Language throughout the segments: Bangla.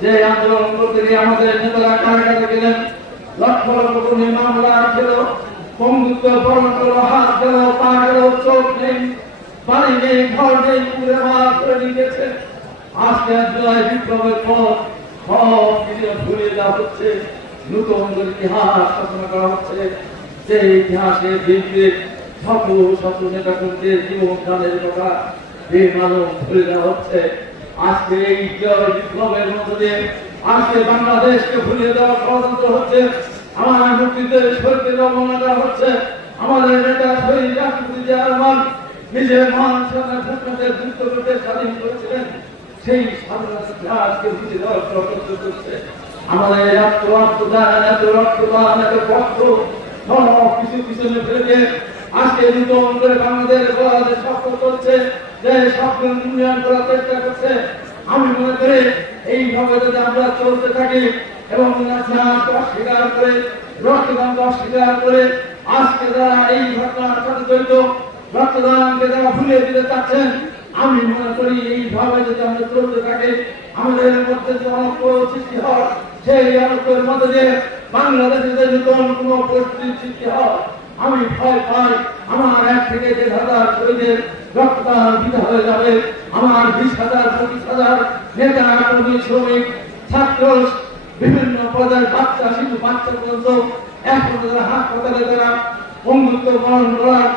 যে আন্দোলন করতে গিয়ে আমাদের নেতারা কারাগারে গেলেন লক্ষ লক্ষ কোটি মামলা ছিল বন্ধুত্ব বর্ণ হাত গেল, পা গেল, চোখ নেই বাড়ি নেই, ঘর নেই, পুরে মাছ করে গেছে। আজকে জুলাই বিপ্লবের পর সব কিছু দেওয়া হচ্ছে ইতিহাস রচনা হচ্ছে। ইতিহাসে জীবন ভুলে দেওয়া হচ্ছে। আজকে এই বিপ্লবের মধ্য দিয়ে আজকে বাংলাদেশকে ভুলিয়ে দেওয়া ষড়যন্ত্র হচ্ছে আমার মুক্তিদের শরীরকে অবমাননা করা হচ্ছে, আমাদের নেতা শহীদ রাষ্ট্রপতি জিয়া রহমান নিজের মান সম্মান সন্তানদের যুক্ত করতে স্বাধীন করেছিলেন। সেই স্বাধীনতা আজকে ভুলে দেওয়ার ষড়যন্ত্র করছে আমাদের এত রক্তদান এত রক্তদান এত কষ্ট সব কিছু পিছনে ফেলে আজকে নতুন করে বাংলাদেশ বলাদের স্বপ্ন করছে যে স্বপ্ন উন্নয়ন করার চেষ্টা করছে। আমি মনে করি এইভাবে যদি আমরা চলতে থাকি এবং অস্বীকার করে, রক্তদান অস্বীকার করে, আজকে যারা এই ঘটনার সাথে জড়িত, রক্তদানকে যারা ভুলিয়ে দিতে চাচ্ছেন, আমি মনে করি এইভাবে যদি আমরা চলতে থাকি, আমাদের মধ্যে যে অনক্য সৃষ্টি হয়, সেই অনক্যের মধ্যে দিয়ে বাংলাদেশে যে নতুন কোনো পরিস্থিতি সৃষ্টি হয় আমি ভয় পাই, আমার এক থেকে দেড় হাজার শহীদের রক্তদান দিতে হয়ে যাবে। আমার বিশ হাজার, পঁচিশ হাজার নেতা, কর্মী, শ্রমিক, ছাত্র, বিভিন্ন পদের বাচ্চা, শিশু, বাচ্চা পর্যন্ত এখন যারা হাসপাতালে তারা বন্ধুত্ব বরণ করার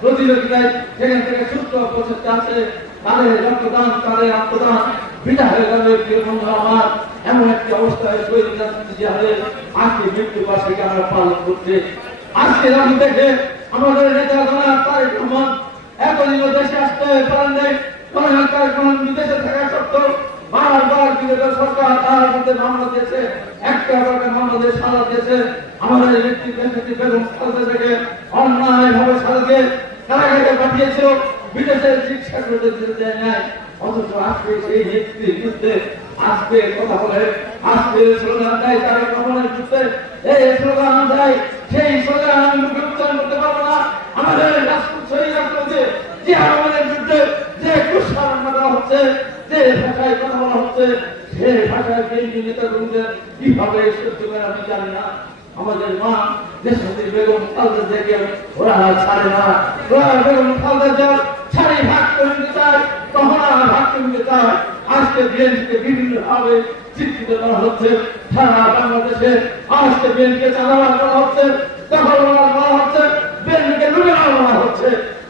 প্রতিযোগিতায় সেখান থেকে সুস্থ প্রচেষ্টা আছে, তাদের রক্তদান, তাদের আত্মদান বিটা হয়ে যাবে আমার। এমন একটি অবস্থায় শহীদ আজকে মৃত্যু বার্ষিকী আমরা পালন করছে আজকে আমি দেখে আমাদের নেতা জনাব তারেক এতদিন দেশে আসতে পারেন নাই। বিদেশে থাকা সত্ত্বেও বারবার বিদেশের সরকার তার মামলা দিয়েছে। একটা সাজা দিয়েছে। আমাদের বেগম থেকে অন্যায় ভাবে কারাগারে পাঠিয়েছিল। বিদেশের শিক্ষা করতে দেয় নাই। অথচ আজকে সেই বিরুদ্ধে আজকে কথা বলে, আজকে স্লোগান দেয় তারেক রহমানের এই স্লোগান দেয় সেই স্লোগান আমি মুখে উচ্চারণ করতে পারব না আমাদের রাষ্ট্র শহীদ রাষ্ট্রপতি যে আমাদের বিরুদ্ধে যে কুৎসারণ করা যে ভাষায় কথা বলা হচ্ছে, সে ভাষায় বিএনপি নেতা কর্মীদের কীভাবে সহ্য করে আমি জানি না। আমাদের মা দেশপতি বেগম খালদা থেকে ওরা ছাড়ে না। ওরা বেগম খালদা যাও ছাড়ি, ভাগ করে নিতে চায়, তখন ভাগ করে নিতে চায়। আজকে বিএনপিকে বিভিন্ন ভাবে চিত্রিত করা হচ্ছে। সারা বাংলাদেশে আজকে বিএনপিকে চাঁদাবাদ করা হচ্ছে দখল করা হচ্ছে বিএনপিকে লুটে করা হচ্ছে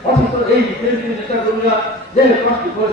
অথচ এই বিএনপি নেতা কর্মীরা যে কষ্ট করেছে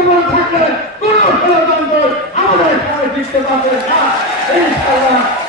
ঐক্যবদ্ধ থাকলে কোন ষড়যন্ত্র আমাদের সামনে টিকতে পারবে। হ্যাঁ, না